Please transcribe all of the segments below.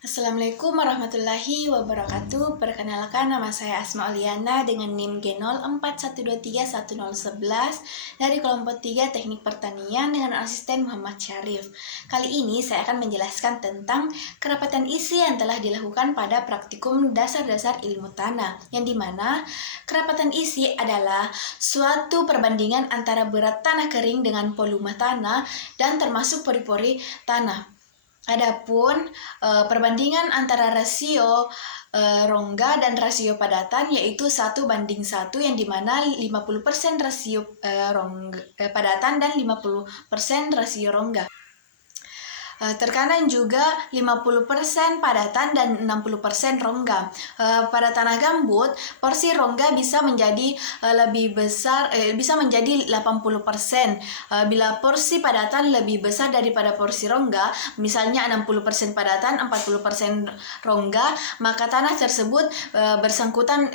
Assalamualaikum warahmatullahi wabarakatuh. Perkenalkan, nama saya Asma Oliana dengan NIM G0412310111 dari kelompok 3 Teknik Pertanian dengan asisten Muhammad Syarif. Kali ini saya akan menjelaskan tentang kerapatan isi yang telah dilakukan pada praktikum dasar-dasar ilmu tanah, yang dimana kerapatan isi adalah suatu perbandingan antara berat tanah kering dengan volume tanah dan termasuk pori-pori tanah. Adapun perbandingan antara rasio rongga dan rasio padatan yaitu 1:1, yang dimana 50% rasio padatan dan 50% rasio rongga. Terkadang juga 50% padatan dan 60% rongga. Pada tanah gambut, porsi rongga bisa menjadi lebih besar, bisa menjadi 80%. Bila porsi padatan lebih besar daripada porsi rongga, misalnya 60% padatan, 40% rongga, maka tanah tersebut bersangkutan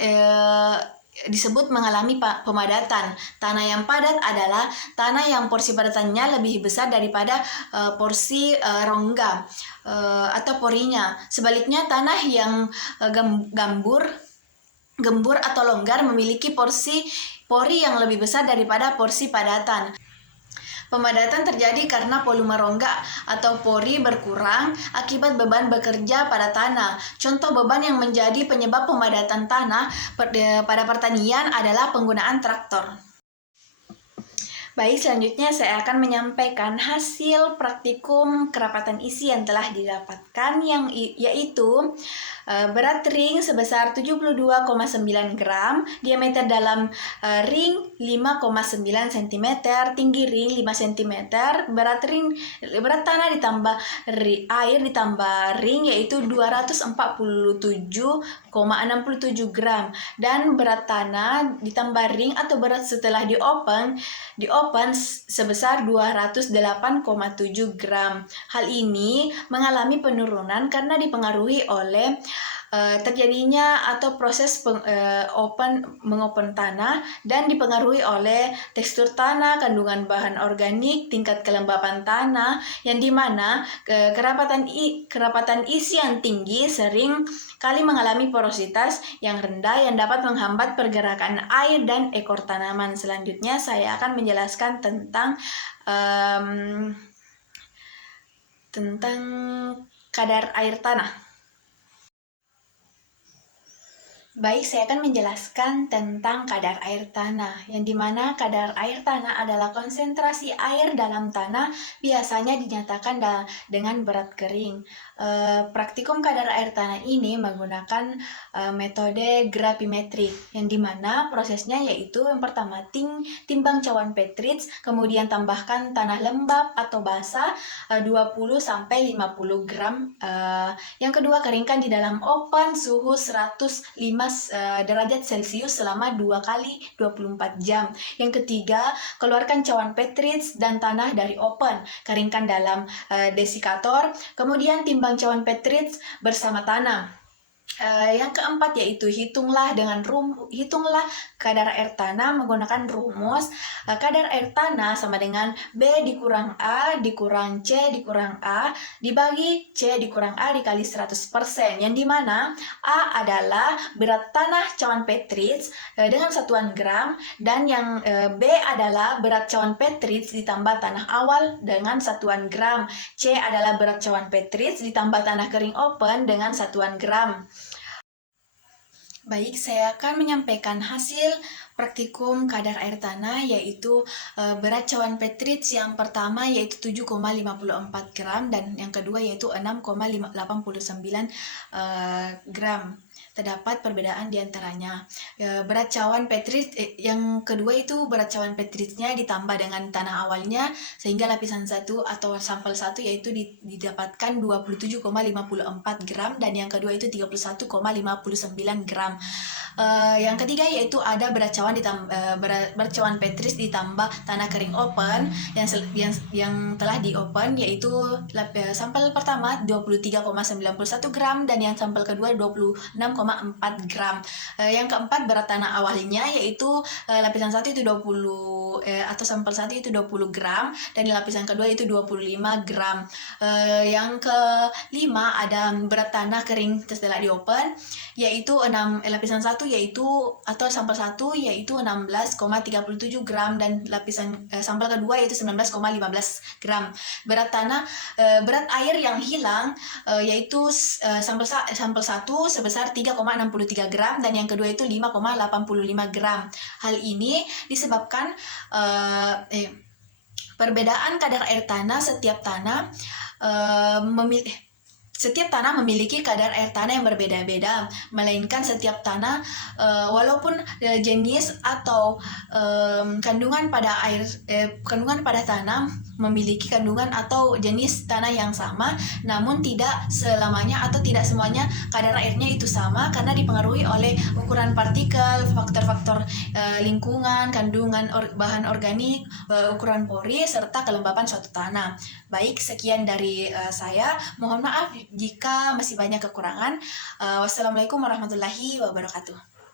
disebut mengalami pemadatan. Tanah yang padat adalah tanah yang porsi padatannya lebih besar daripada porsi rongga atau porinya. Sebaliknya, tanah yang gembur atau longgar memiliki pori yang lebih besar daripada porsi padatan. Pemadatan terjadi karena volume rongga atau pori berkurang akibat beban bekerja pada tanah. Contoh beban yang menjadi penyebab pemadatan tanah pada pertanian adalah penggunaan traktor. Baik, selanjutnya saya akan menyampaikan hasil praktikum kerapatan isi yang telah didapatkan, yaitu berat ring sebesar 72,9 gram, diameter dalam ring 5,9 cm, tinggi ring 5 cm, berat tanah ditambah air ditambah ring yaitu 247,67 gram, dan berat tanah ditambah ring atau berat setelah di open sebesar 208,7 gram. Hal ini mengalami penurunan karena dipengaruhi oleh terjadinya atau proses mengopen tanah, dan dipengaruhi oleh tekstur tanah, kandungan bahan organik, tingkat kelembapan tanah, yang dimana kerapatan isi yang tinggi sering kali mengalami porositas yang rendah yang dapat menghambat pergerakan air dan ekor tanaman. Selanjutnya saya akan menjelaskan tentang kadar air tanah. Baik, saya akan menjelaskan tentang kadar air tanah, yang dimana kadar air tanah adalah konsentrasi air dalam tanah, biasanya dinyatakan dengan berat kering. Praktikum kadar air tanah ini menggunakan metode gravimetrik, yang dimana prosesnya yaitu yang pertama timbang cawan Petrich, kemudian tambahkan tanah lembab atau basah 20-50 gram. Yang kedua, keringkan di dalam oven suhu 105 derajat Celcius selama 2 kali 24 jam. Yang ketiga, keluarkan cawan Petrich dan tanah dari oven, keringkan dalam desikator, kemudian timbang cawan Petrich bersama tanah. Yang keempat yaitu hitunglah kadar air tanah menggunakan rumus kadar air tanah sama dengan B dikurang A dikurang C dikurang A dibagi C dikurang A dikali 100%, yang dimana A adalah berat tanah cawan Petrich dengan satuan gram, dan yang B adalah berat cawan Petrich ditambah tanah awal dengan satuan gram. C adalah berat cawan Petrich ditambah tanah kering open dengan satuan gram. Baik, saya akan menyampaikan hasil praktikum kadar air tanah, yaitu berat cawan Petrich yang pertama yaitu 7,54 gram dan yang kedua yaitu 6,89 gram. Terdapat perbedaan di antaranya. Berat cawan Petrich yang kedua itu berat cawan Petrichnya ditambah dengan tanah awalnya, sehingga lapisan 1 atau sampel 1 yaitu didapatkan 27,54 gram, dan yang kedua itu 31,59 gram. Yang ketiga yaitu ada berat cawan bercawan petris ditambah tanah kering open yang telah di open, yaitu sampel pertama 23,91 gram dan yang sampel kedua 26,4 gram. Yang keempat berat tanah awalnya yaitu lapisan 1 itu 20 atau sampel 1 itu 20 gram dan di lapisan kedua itu 25 gram. Yang kelima ada berat tanah kering setelah di open yaitu lapisan 1 yaitu atau sampel 1 yaitu 16,37 gram dan lapisan sampel kedua yaitu 19,15 gram. Berat air yang hilang yaitu sampel 1 sebesar 3,63 gram dan yang kedua itu 5,85 gram. Hal ini disebabkan perbedaan kadar air tanah. Setiap tanah memiliki kadar air tanah yang berbeda-beda, melainkan setiap tanah walaupun jenis atau kandungan pada tanah memiliki kandungan atau jenis tanah yang sama, namun tidak selamanya atau tidak semuanya kadar airnya itu sama karena dipengaruhi oleh ukuran partikel, faktor-faktor lingkungan, kandungan bahan organik, ukuran pori, serta kelembapan suatu tanah. Baik, sekian dari saya. Mohon maaf jika masih banyak kekurangan. Wassalamualaikum warahmatullahi wabarakatuh.